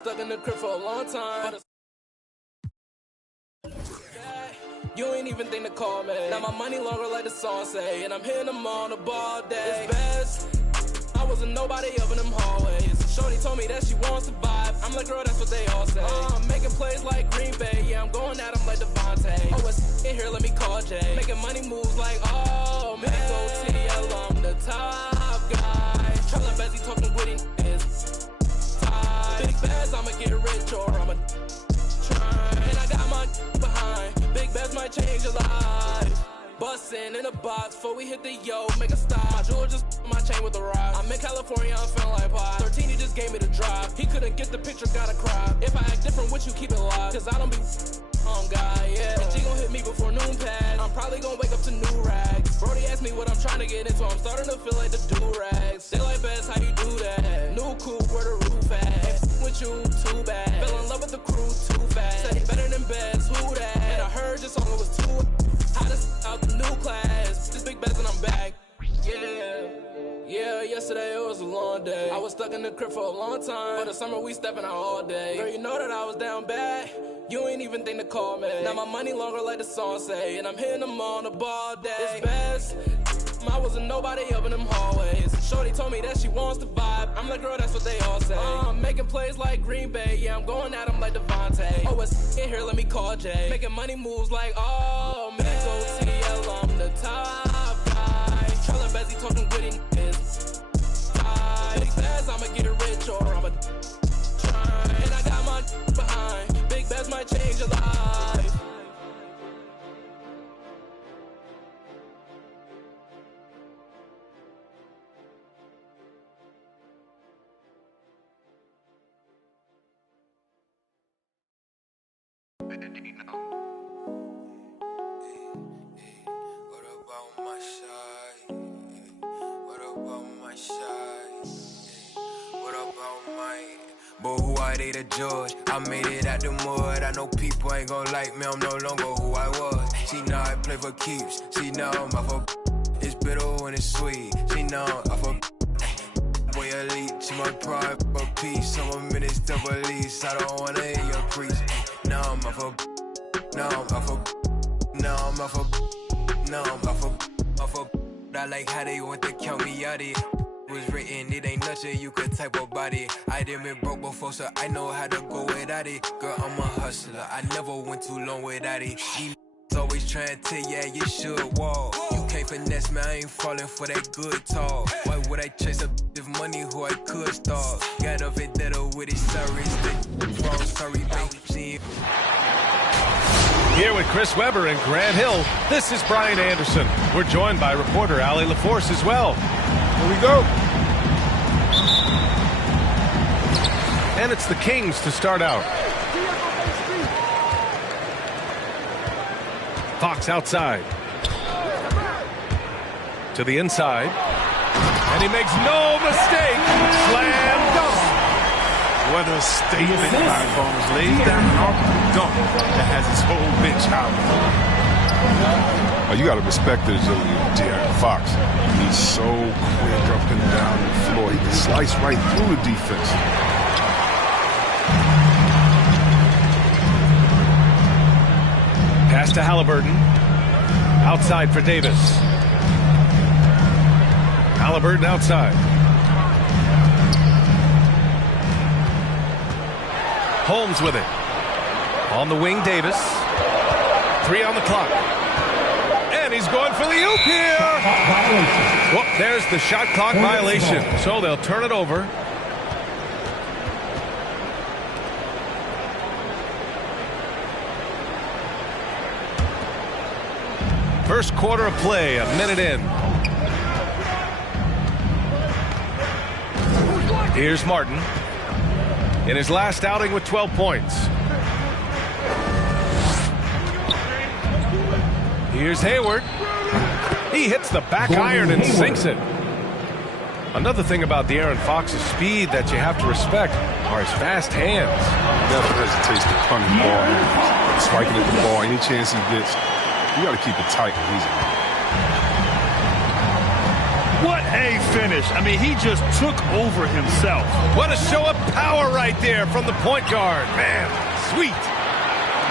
Stuck in the crib for a long time. You ain't even think to call me. Now my money longer like the song say, and I'm hitting them on the ball day. It's best. I wasn't nobody up in them hallways. Shorty told me that she wants to vibe. I'm like, girl, that's what they all say. I'm making plays like Green Bay. Yeah, I'm going at them like Devontae. Oh, it's in here, let me call Jay. Making money moves like, oh, man. Go TDL, I'm the top guy. Tryna Bezzy talking witty is tied. Big bags, I'ma get rich or I'ma try. And I got my behind. Big bags might change your life. Bustin' in a box before we hit the yo, make a stop. My jewel just my chain with the rock. I'm in California, I'm feeling like pie. 13, he just gave me the drop. He couldn't get the picture, gotta cry. If I act different with you, keep it live. Cause I don't be on guy, yeah. And she gon' hit me before noon pass. I'm probably gon' wake up to new rags. Brody asked me what I'm trying to get into. I'm starting to feel like the do-rags. They like best, how you do that? New coupe, where the roof at? Ain't with you, too bad. Fell in love with the crew, too fast. Said he better than best, who that? And I heard your song, it was too hottest out the new class. This big best and I'm back. Yeah, yesterday it was a long day. I was stuck in the crib for a long time. For the summer we stepping out all day. Girl, you know that I was down bad. You ain't even think to call me. Now my money longer like the song say, and I'm hitting them on the ball day. It's best. I wasn't nobody up in them hallways. Shorty told me that she wants to vibe. I'm like, girl, that's what they all say. I'm making plays like Green Bay. Yeah, I'm going at them like Devontae. Oh, it's in here, let me call Jay. Making money moves like, oh, man. Go TDL, I'm the top guy. Tryna Bezzy talking witty is tied. Big bags, I'ma get rich or I'ma try. And I got my behind. Big bags might change your life. What about my shy? What about my shy? What about my... But who are they to judge? I made it out the mud. I know people ain't gon' like me. I'm no longer who I was. She know I play for keeps. She know I'm off of... It's bitter when it's sweet. She know I'm off of... Boy elite. She my pride for peace. I'm a minister of police. I don't wanna hear your preach. Now I'm off of... Now I'm off of... Now I'm off of... Now I'm off of... I like how they want to count me out it. Was written, it ain't nothing you could type about it. I done been broke before, so I know how to go without it. Girl, I'm a hustler, I never went too long without it. These always trying to tell ya you should walk. You can't finesse me, I ain't falling for that good talk. Why would I chase a if money who I could start? Got a vendetta with it, sorry, wrong, sorry, babe. She Here with Chris Webber and Grant Hill, this is Brian Anderson. We're joined by reporter Allie LaForce as well. Here we go. And it's the Kings to start out. Fox outside. To the inside. And he makes no mistake. Slam dunk. What a statement by Bones. Lays down an awkward dunk that has his whole bench howling. You got to respect the agility of De'Aaron Fox. He's so quick up and down the floor. He can slice right through the defense. Pass to Halliburton. Outside for Davis. Halliburton outside. Holmes with it. On the wing, Davis. 3 on the clock. And he's going for the oop here. Well, there's the shot clock violation. So they'll turn it over. First quarter of play, a minute in. Here's Martin. In his last outing with 12 points. Here's Hayward. He hits the back iron and sinks it. Another thing about De'Aaron Fox's speed that you have to respect are his fast hands. Never hesitates to punt the ball, striking at the ball. Any chance he gets, you got to keep it tight when he's around. What a finish. I mean, he just took over himself. What a show of power right there from the point guard. Man, sweet.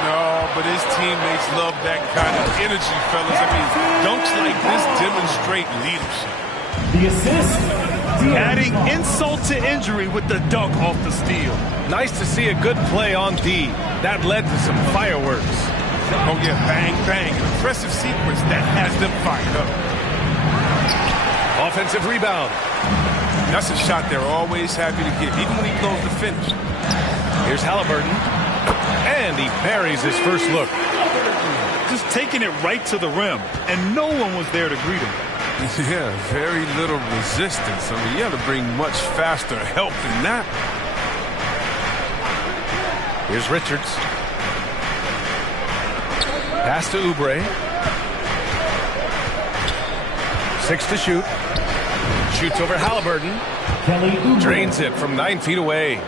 No, but his teammates love that kind of energy, fellas. I mean, dunks like this demonstrate leadership. The assist. Adding insult to injury with the dunk off the steal. Nice to see a good play on D. That led to some fireworks. Oh, yeah, bang, bang. An impressive sequence that has them fired up. Offensive rebound. That's a shot they're always happy to get, even when he goes to finish. Here's Halliburton. And he buries his first look. Just taking it right to the rim, and no one was there to greet him. Yeah, very little resistance. I mean, you have to bring much faster help than that. Here's Richards. Pass to Oubre. 6 to shoot. Shoots over Halliburton. Drains it from 9 feet away.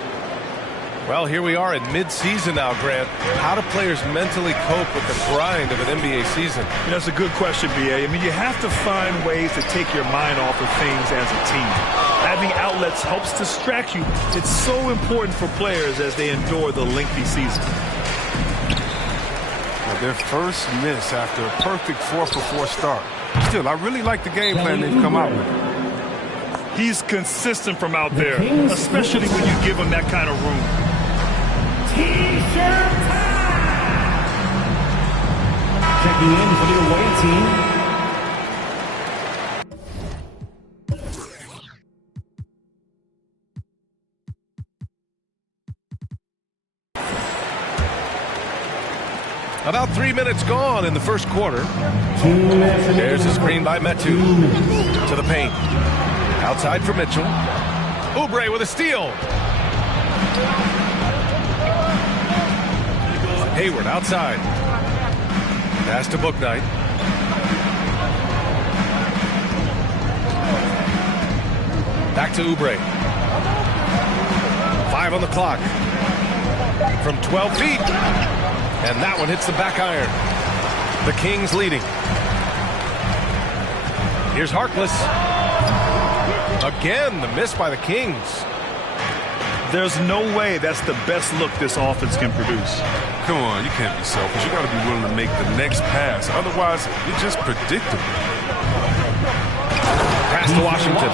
Well, here we are in mid-season now, Grant. How do players mentally cope with the grind of an NBA season? That's a good question, B.A. I mean, you have to find ways to take your mind off of things as a team. Having outlets helps distract you. It's so important for players as they endure the lengthy season. Their first miss after a perfect 4-for-4 start. Still, I really like the game plan they've come out with. He's consistent from out there, especially when you give him that kind of room. T-shirt time! Checking in for the away team. About 3 minutes gone in the first quarter. There's a screen by Metu to the paint. Outside for Mitchell. Oubre with a steal. Hayward outside. Pass to Bouknight. Back to Oubre. 5 on the clock. From 12 feet. And that one hits the back iron. The Kings leading. Here's Harkless. Again, the miss by the Kings. There's no way that's the best look this offense can produce. Come on, you can't be selfish. You got to be willing to make the next pass. Otherwise, you're just predictable. Pass to Washington.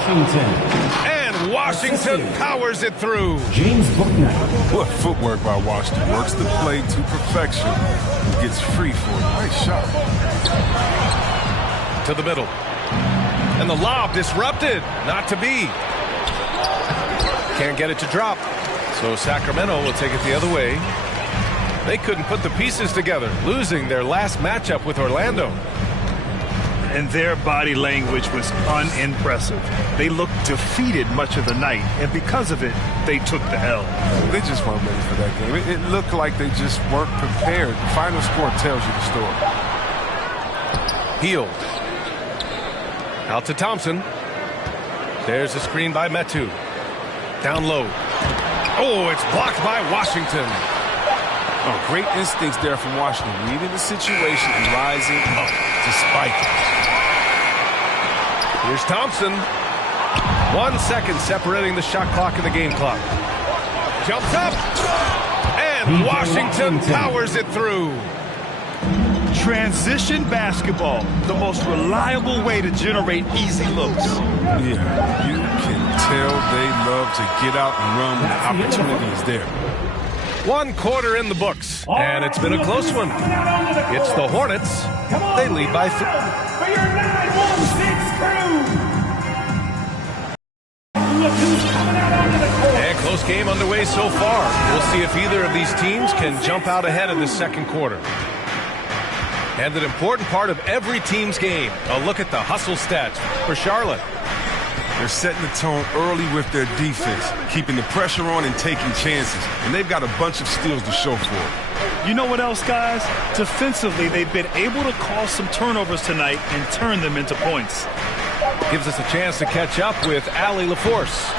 And Washington powers it through. James Bouknight. What footwork by Washington. Works the play to perfection. And gets free for it. Nice shot. To the middle. And the lob disrupted. Not to be. Can't get it to drop. So Sacramento will take it the other way. They couldn't put the pieces together, losing their last matchup with Orlando. And their body language was unimpressive. They looked defeated much of the night, and because of it, they took the L. They just weren't ready for that game. It looked like they just weren't prepared. The final score tells you the story. Hield. Out to Thompson. There's a screen by Metu. Down low. Oh, it's blocked by Washington. Oh, great instincts there from Washington. Reading the situation and rising up to spike it. Here's Thompson. 1 second separating the shot clock and the game clock. Jumps up. And Washington powers it through. Transition basketball, the most reliable way to generate easy looks. Yeah, you can tell they love to get out and run when the opportunity is there. 1 quarter in the books, and it's been a close one. It's the Hornets. They lead by 3. For your 916 crew. Look who's coming out onto the court. And close game underway so far. We'll see if either of these teams can jump out ahead in the second quarter. And an important part of every team's game, a look at the hustle stats for Charlotte. They're setting the tone early with their defense, keeping the pressure on and taking chances. And they've got a bunch of steals to show for it. You know what else, guys? Defensively, they've been able to cause some turnovers tonight and turn them into points. Gives us a chance to catch up with Allie LaForce.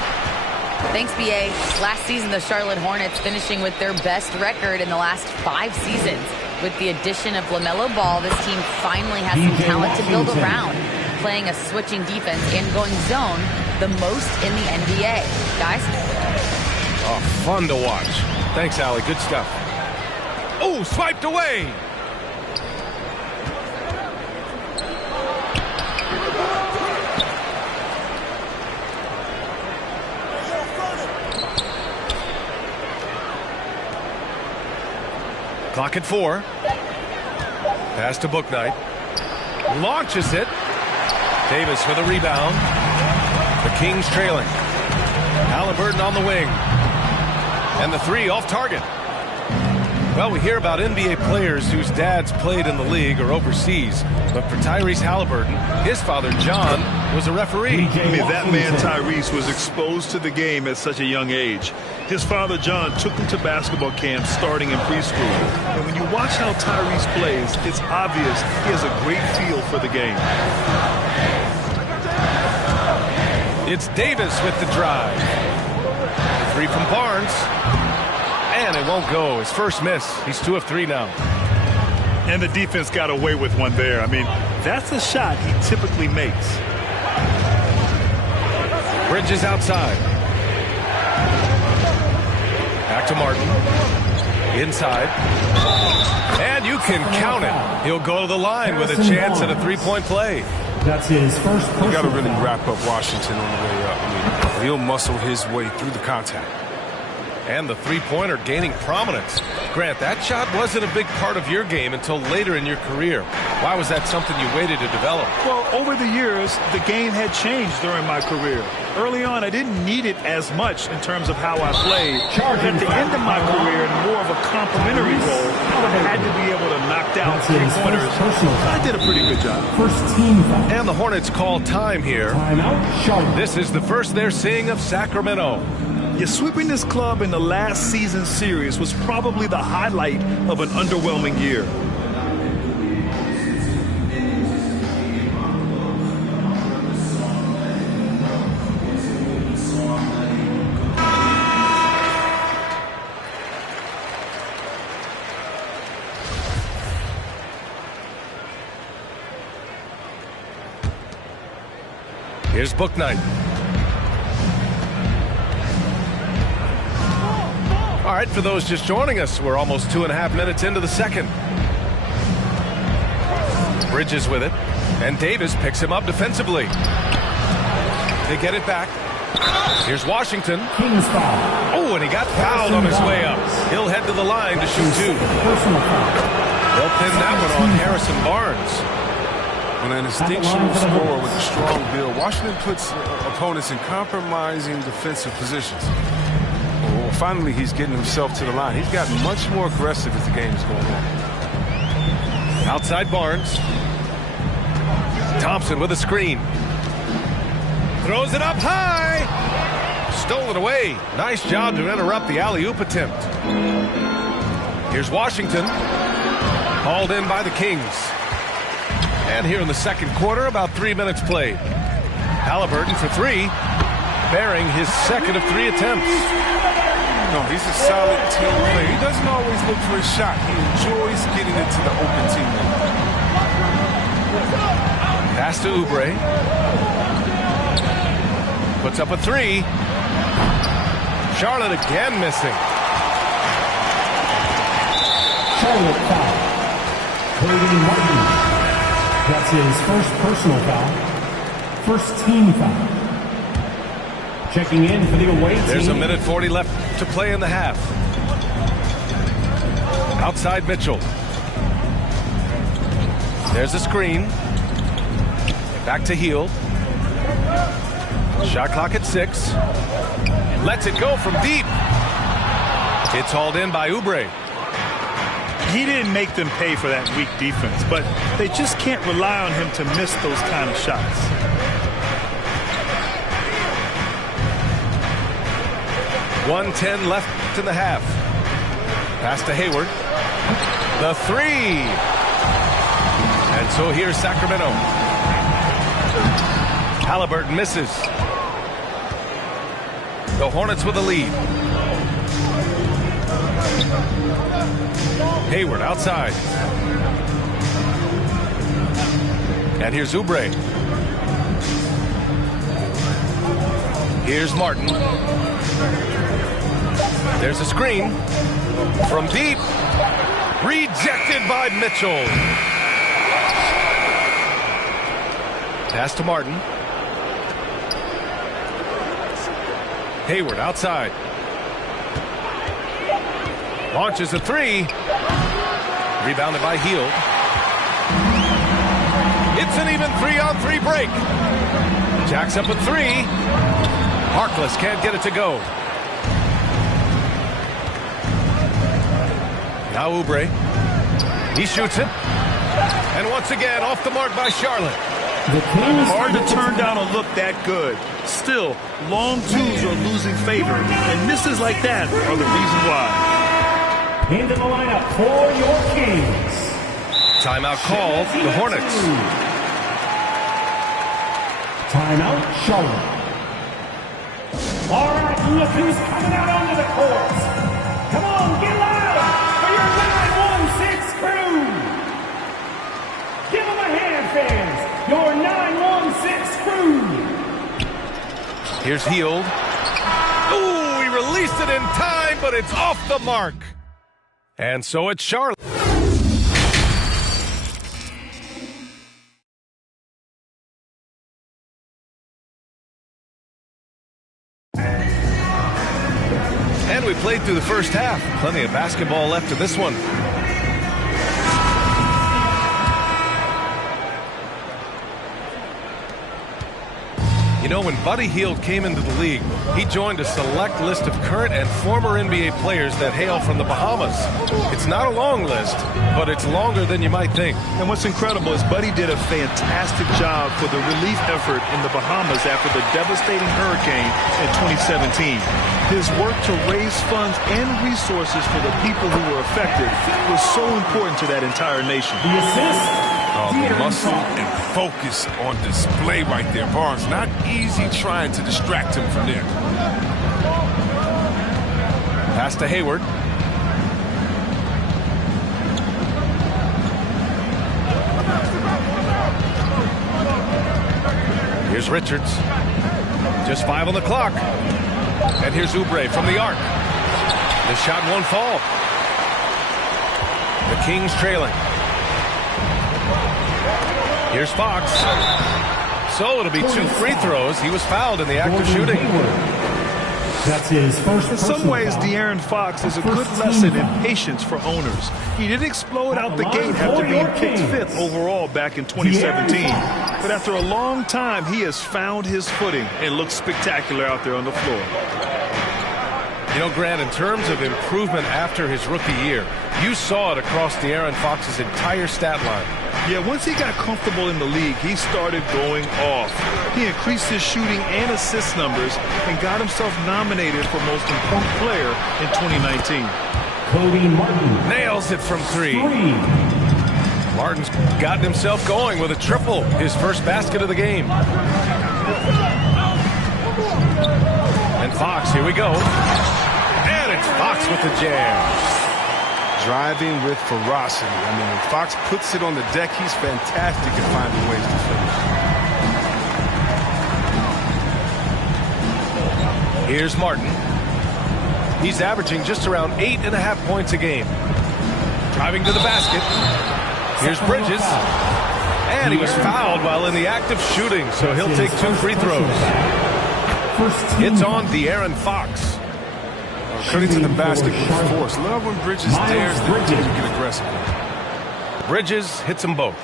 Thanks, B.A. Last season, the Charlotte Hornets finishing with their best record in the last 5 seasons. With the addition of LaMelo Ball, this team finally has some talent to build around. playing a switching defense and going zone the most in the NBA. Guys? Oh, fun to watch. Thanks, Allie. Good stuff. Oh, swiped away. Clock at 4. Pass to Bouknight. Launches it. Davis with a rebound. The Kings trailing. Haliburton on the wing. And the 3 off target. Well, we hear about NBA players whose dads played in the league or overseas. But for Tyrese Haliburton, his father, John, was a referee. I mean, that man, Tyrese, was exposed to the game at such a young age. His father, John, took him to basketball camps starting in preschool. And when you watch how Tyrese plays, it's obvious he has a great feel for the game. It's Davis with the drive. 3 from Barnes. And it won't go. His first miss. He's 2 of 3 now. And the defense got away with one there. I mean, that's a shot he typically makes. Bridges outside. Back to Martin. Inside. And you can count it. He'll go to the line with a chance at a 3-point play. That's his first. You got to really wrap up Washington on the way up. I mean, he'll muscle his way through the contact. And the 3-pointer gaining prominence. Grant, that shot wasn't a big part of your game until later in your career. Why was that something you waited to develop? Well, over the years, the game had changed during my career. Early on, I didn't need it as much in terms of how I played. At the end of my career, in more of a complimentary role, I had to be able to knock down 3-pointers. I did a pretty good job. First team foul. And the Hornets call time here. Timeout, Charlotte. This is the first they're seeing of Sacramento. Yeah, sweeping this club in the last season series was probably the highlight of an underwhelming year. Here's Bouknight. All right, for those just joining us, we're almost 2.5 minutes into the second. Bridges with it, and Davis picks him up defensively. They get it back. Here's Washington. Kings foul. Oh, and he got fouled on his way up. He'll head to the line to shoot 2. Personal foul. They'll pin that one on Harrison Barnes. When an instinctual scorer with a strong build, Washington puts opponents in compromising defensive positions. Well, finally, he's getting himself to the line. He's gotten much more aggressive as the game is going on. Outside Barnes. Thompson with a screen. Throws it up high. Stolen away. Nice job to interrupt the alley-oop attempt. Here's Washington. Hauled in by the Kings. And here in the second quarter, about 3 minutes played. Haliburton for 3, bearing his second of 3 attempts. No, he's a solid team player. He doesn't always look for a shot. He enjoys getting it to the open teammate. Pass to Oubre. Puts up a 3. Charlotte again missing. Charlotte foul. Cody Martin. That's his first personal foul. First team foul. Checking in for the away team. There's a minute 40 left to play in the half. Outside Mitchell. There's a screen. Back to Hield. Shot clock at 6. Lets it go from deep. It's hauled in by Oubre. He didn't make them pay for that weak defense, but they just can't rely on him to miss those kind of shots. .110 left in the half. Pass to Hayward. The 3. And so here's Sacramento. Haliburton misses. The Hornets with the lead. Hayward outside. And here's Oubre. Here's Martin. There's a screen from deep. Rejected by Mitchell. Pass to Martin. Hayward outside. Launches a three. Rebounded by Hield. It's an even 3-on-3 break. Jacks up a three. Harkless can't get it to go. Now Oubre. He shoots it. And once again, off the mark by Charlotte. Hard to turn down a look that good. Still, long twos are losing favor, and misses like that are the reason why. Into the lineup for your Kings. Timeout called, the Hornets. Timeout, Charlotte. All right, look who's coming out onto the court. Come on, get loud for your 916 crew. Give them a hand, fans. Your 916 crew. Here's Hield. Ooh, he released it in time, but it's off the mark. And so it's Charlotte. And we played through the first half. Plenty of basketball left in this one. You know, when Buddy Hield came into the league, he joined a select list of current and former NBA players that hail from the Bahamas. It's not a long list, but it's longer than you might think. And what's incredible is Buddy did a fantastic job for the relief effort in the Bahamas after the devastating hurricane in 2017. His work to raise funds and resources for the people who were affected was so important to that entire nation. The assist. Oh, the muscle and focus on display right there. Barnes, not easy trying to distract him from there. Pass to Hayward. Here's Richards. Just 5 on the clock. And here's Oubre from the arc. The shot won't fall. The Kings trailing. Here's Fox. So it'll be 2 free throws. He was fouled in the act of shooting. That's his first. In some ways, De'Aaron Fox is a good lesson in patience for owners. He didn't explode out the gate after being picked 5th overall back in 2017. But after a long time, he has found his footing and looks spectacular out there on the floor. You know, Grant, in terms of improvement after his rookie year, you saw it across De'Aaron Fox's entire stat line. Yeah, once he got comfortable in the league, he started going off. He increased his shooting and assist numbers and got himself nominated for Most Important Player in 2019. Cody Martin. Nails it from 3. Martin's gotten himself going with a triple, his first basket of the game. And Fox, here we go. And it's Fox with the jam. Driving with ferocity. I mean, when Fox puts it on the deck, he's fantastic at finding ways to finish. Here's Martin. He's averaging just around 8.5 points a game. Driving to the basket. Here's Bridges. And he was fouled while in the act of shooting, so he'll take 2 free throws. It's on De'Aaron Fox. Cutting to the basket with force. Love when Bridges dares the team to get aggressive. Bridges hits them both.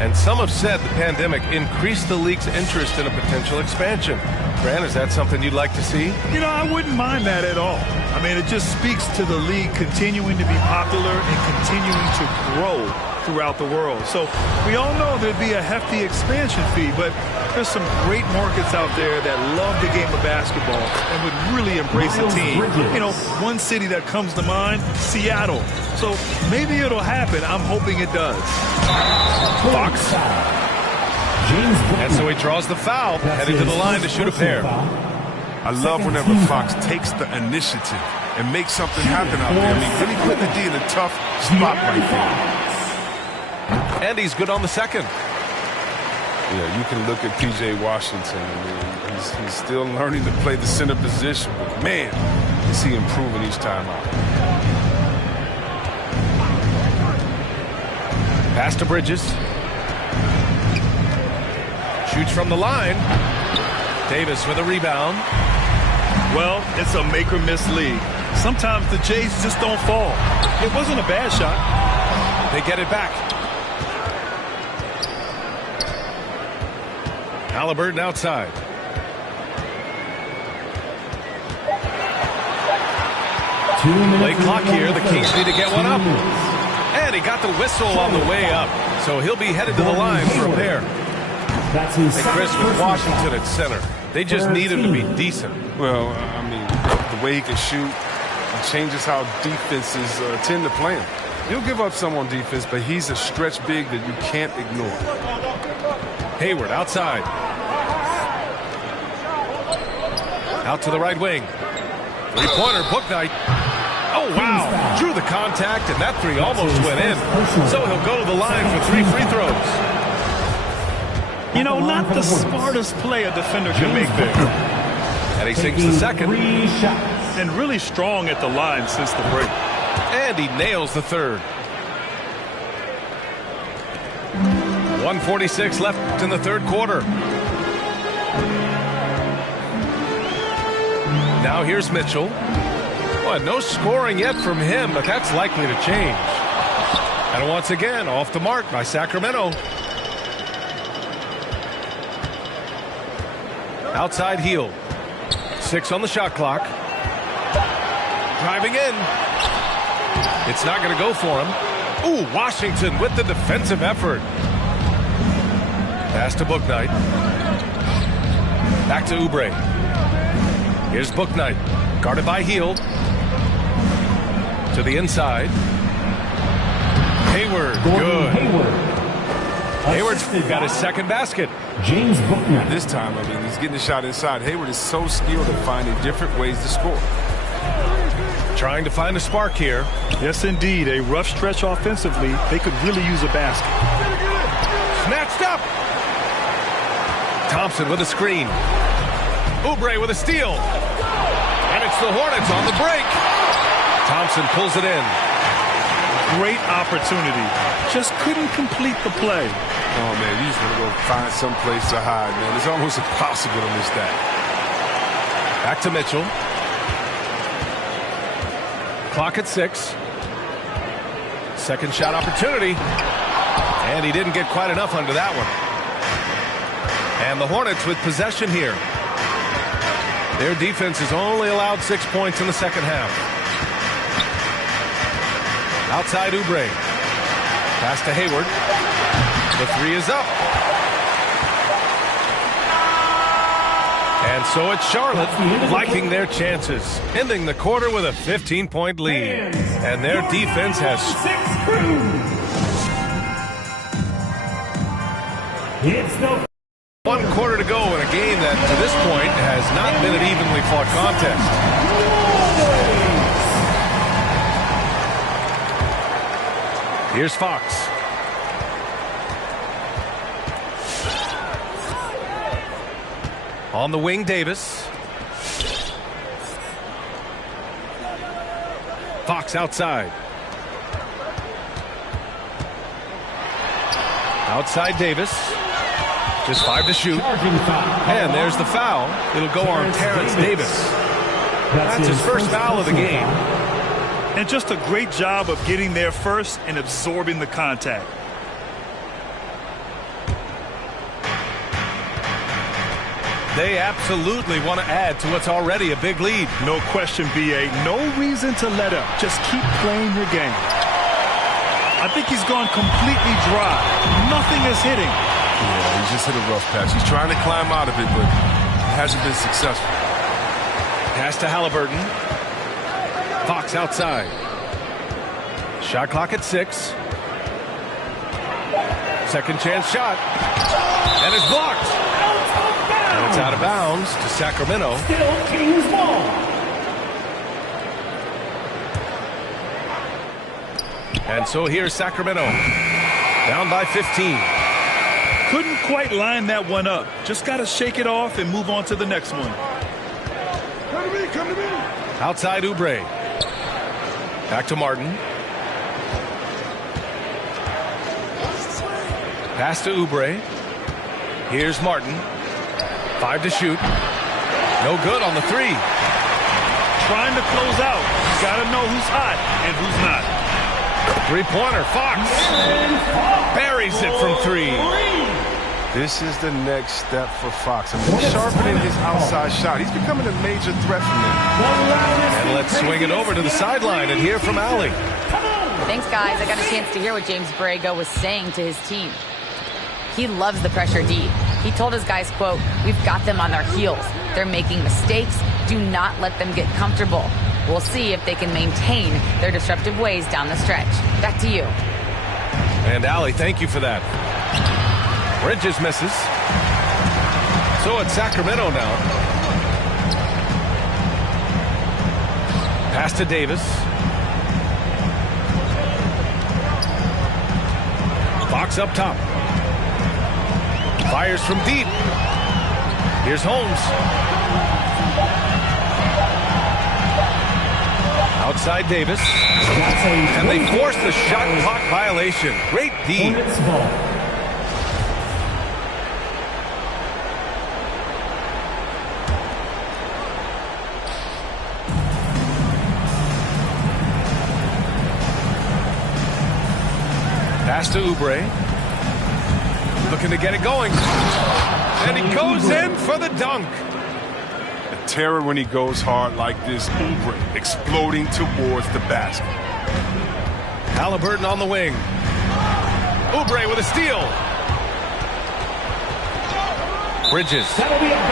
And some have said the pandemic increased the league's interest in a potential expansion. Grant, is that something you'd like to see? You know, I wouldn't mind that at all. I mean, it just speaks to the league continuing to be popular and continuing to grow throughout the world. So we all know there'd be a hefty expansion fee, but there's some great markets out there that love the game of basketball and would really embrace a team. You know, one city that comes to mind, Seattle. So maybe it'll happen. I'm hoping it does. Fox. And so he draws the foul, heading to the line to shoot a pair. I love whenever Fox takes the initiative and makes something happen out there. I mean, really putting the D in a tough spot right there. And he's good on the second. Yeah, you can look at P.J. Washington. I mean, he's still learning to play the center position, but man, is he improving each time out. Pass to Bridges. Shoots from the line. Davis with a rebound. Well, it's a make-or-miss league. Sometimes the Jays just don't fall. It wasn't a bad shot. They get it back. Halliburton outside. Play clock here. The Kings need to get one up. And he got the whistle on the way up. So he'll be headed to the line for a pair. And Chris with Washington at center. They just need him to be decent. Well, I mean, the way he can shoot, it changes how defenses tend to play him. He'll give up some on defense, but he's a stretch big that you can't ignore. Hayward outside. Out to the right wing. Three-pointer, Bouknight. Oh, wow. Drew the contact, and that three almost went in. So he'll go to the line for 3 free throws. You know, not the smartest play a defender can make there. And he sinks the second. And really strong at the line since the break. And he nails the third. 1:46 left in the third quarter. Now here's Mitchell. Well, no scoring yet from him, but that's likely to change. And once again, off the mark by Sacramento. Outside heel. 6 on the shot clock. Driving in. It's not going to go for him. Ooh, Washington with the defensive effort. Pass to Bouknight. Back to Oubre. Here's Bouknight. Guarded by Hield. To the inside. Hayward. Good. Hayward's got his second basket. James Bouknight. This time, I mean, he's getting the shot inside. Hayward is so skilled at finding different ways to score. Trying to find a spark here. Yes, indeed. A rough stretch offensively. They could really use a basket. Snatched up. Thompson with a screen. Oubre with a steal. And it's the Hornets on the break. Thompson pulls it in. Great opportunity. Just couldn't complete the play. Oh, man, you just want to go find some place to hide, man. It's almost impossible to miss that. Back to Mitchell. Clock at 6. Second shot opportunity. And he didn't get quite enough under that one. And the Hornets with possession here. Their defense has only allowed 6 points in the second half. Outside Oubre. Pass to Hayward. The three is up. And so it's Charlotte liking their chances, ending the quarter with a 15-point lead. And their defense has... One quarter to go in a game that, to this point, has not been an evenly fought contest. Here's Fox. On the wing, Davis. Fox outside. Outside Davis. Just 5 to shoot. And there's the foul. It'll go on Terrence Davis. That's his first foul of the game. And just a great job of getting there first and absorbing the contact. They absolutely want to add to what's already a big lead. No question, B.A. No reason to let up. Just keep playing your game. I think he's gone completely dry. Nothing is hitting. Yeah, he's just hit a rough patch. He's trying to climb out of it, but it hasn't been successful. Pass to Halliburton. Fox outside. Shot clock at 6. Second chance shot. And it's blocked. And it's out of bounds to Sacramento. Still Kings ball. And so here's Sacramento. Down by 15. Couldn't quite line that one up. Just got to shake it off and move on to the next one. Come to me. Outside Oubre. Back to Martin. Pass to Oubre. Here's Martin. 5 to shoot. No good on the 3. Trying to close out. Got to know who's hot and who's not. Three-pointer. Fox buries it from 3. This is the next step for Fox. I mean, he's sharpening his outside shot. He's becoming a major threat from there. And let's swing it over to the sideline and hear from Allie. Thanks, guys. I got a chance to hear what James Borrego was saying to his team. He loves the pressure D. He told his guys, quote, "We've got them on their heels. They're making mistakes. Do not let them get comfortable. We'll see if they can maintain their disruptive ways down the stretch." Back to you. And Allie, thank you for that. Bridges misses. So it's Sacramento now. Pass to Davis. Fox up top. Fires from deep. Here's Holmes. Outside Davis. And they force the shot clock violation. Great D. Pass to Oubre. Looking to get it going. And he goes in for the dunk. A terror when he goes hard like this. Oubre exploding towards the basket. Halliburton on the wing. Oubre with a steal. Bridges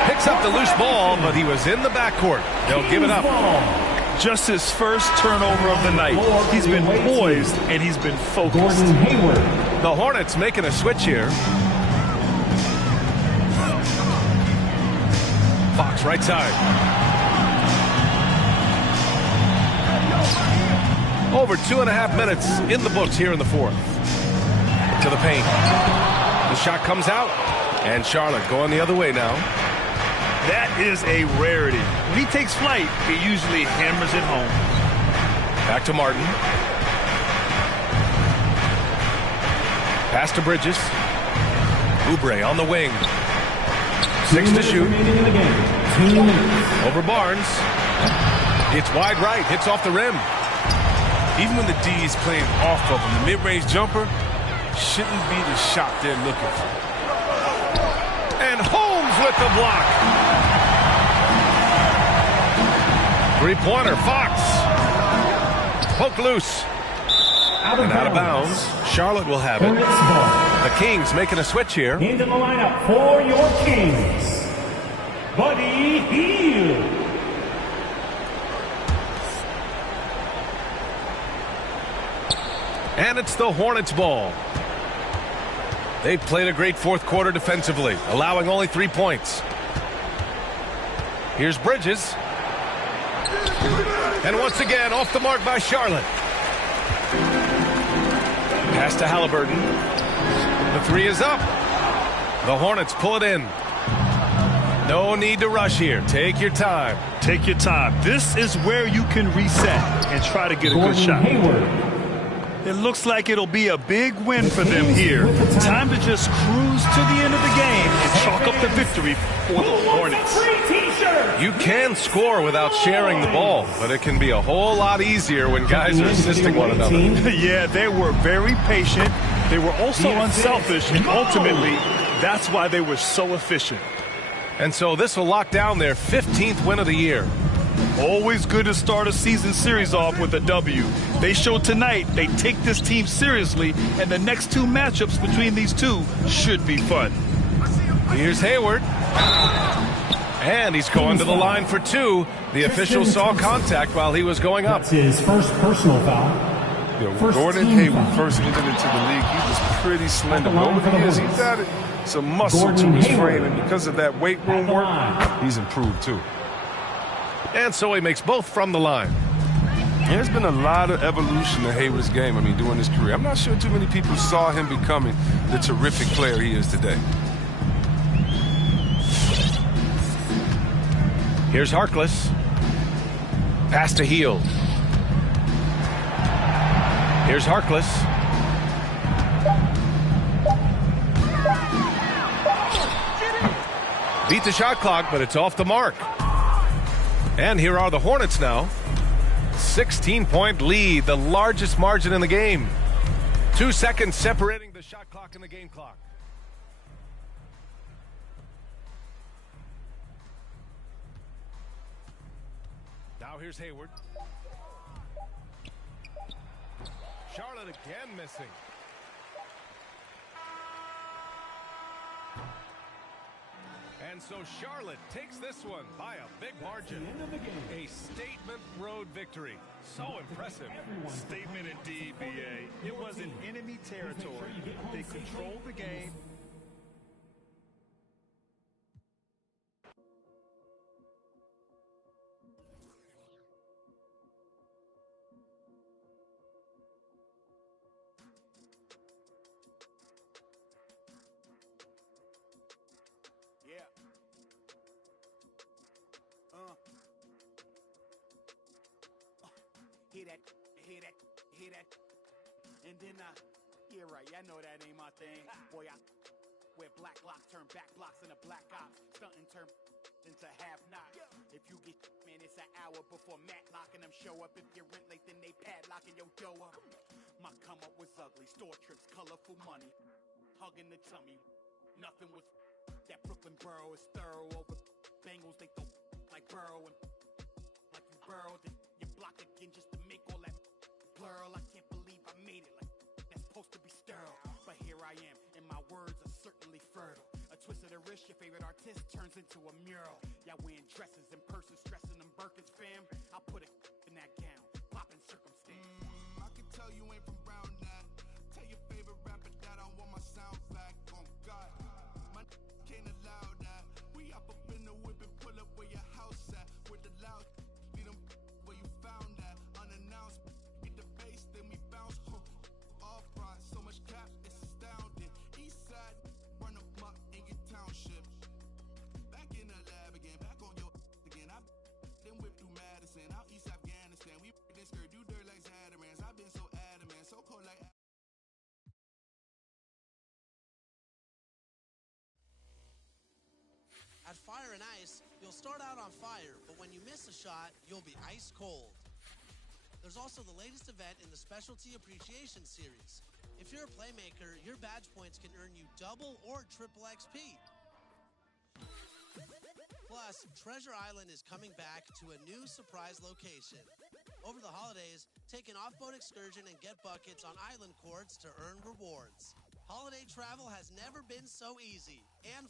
picks up the loose ball, but he was in the backcourt. They'll give it up. Just his first turnover of the night. He's been poised and he's been focused. The Hornets making a switch here. Fox right side. Over 2.5 minutes in the books here in the fourth. To the paint. The shot comes out, and Charlotte going the other way now. That is a rarity. When he takes flight, he usually hammers it home. Back to Martin. Pass to Bridges. Oubre on the wing. 6 to shoot. Over Barnes. It's wide right. Hits off the rim. Even when the D is playing off of him, the mid-range jumper shouldn't be the shot they're looking for. And Holmes with the block. Three-pointer, Fox. Poke loose. And out of bounds. Charlotte will have it. The Kings making a switch here. Into the lineup for your Kings, Buddy Hield. And it's the Hornets ball. They played a great fourth quarter defensively, allowing only 3 points. Here's Bridges. And once again, off the mark by Charlotte. Pass to Halliburton. The 3 is up. The Hornets pull it in. No need to rush here. Take your time. Take your time. This is where you can reset and try to get a good shot. It looks like it'll be a big win for them here. Time to just cruise to the end of the game and chalk up the victory for the Hornets. You can score without sharing the ball, but it can be a whole lot easier when guys are assisting one another. Yeah, they were very patient. They were also unselfish, and ultimately, that's why they were so efficient. And so this will lock down their 15th win of the year. Always good to start a season series off with a W. They showed tonight they take this team seriously, and the next 2 matchups between these two should be fun. Here's Hayward. And he's going to the line for 2. The official saw contact while he was going up. That's his first personal foul. Gordon Hayward first entered into the league. He was pretty slender. But over the years, he's added some muscle to his frame, and because of that weight room work, he's improved too. And so he makes both from the line. There's been a lot of evolution to Hayward's game, during his career. I'm not sure too many people saw him becoming the terrific player he is today. Here's Harkless. Pass to Hield. Here's Harkless. Beat the shot clock, but it's off the mark. And here are the Hornets now. 16-point lead, the largest margin in the game. 2 seconds separating the shot clock and the game clock. Now here's Hayward. Charlotte again missing. And so Charlotte takes this one by a big margin. A statement road victory. So impressive. Statement indeed, BA. It was in enemy territory. They controlled the game. Hear that. And then yeah, right, I know that ain't my thing. Boy, I wear black locks, turn back blocks into black ops, stunting turn into half knots. If you get, man, it's an hour before Matlock and them show up. If you're rent late, then they padlocking your dough up. My come up was ugly, store trips, colorful money, hugging the tummy. Nothing was that Brooklyn borough is thorough over Bengals. They throw like Burrow and like you burrowed and you block again just to make all that plural. I can't believe I made it, like that's supposed to be sterile. But here I am, and my words are certainly fertile. A twist of the wrist, your favorite artist turns into a mural. Y'all wearing dresses in person, stressing them Birkins, fam. I'll put it in that gown, popping circumstance. I can tell you ain't from Brown that. Tell your favorite rapper that I want my sound back. Oh God, my can't allow that. We up in the whip and pull up where your house at. With the loud, beat them where you found that. Unannounced, beat the bass, then we bounce. Off front, so much cap, it's astounding. East side, run up in your township. Back in the lab again, back on your again. I then whip through Madison, out East Afghanistan. We this skirt, do dirt like Zatarans. I've been so adamant, so cold like. At Fire and Ice, you'll start out on fire, but when you miss a shot, you'll be ice cold. There's also the latest event in the Specialty Appreciation Series. If you're a playmaker, your badge points can earn you double or triple XP. Plus, Treasure Island is coming back to a new surprise location. Over the holidays, take an off-boat excursion and get buckets on island courts to earn rewards. Holiday travel has never been so easy and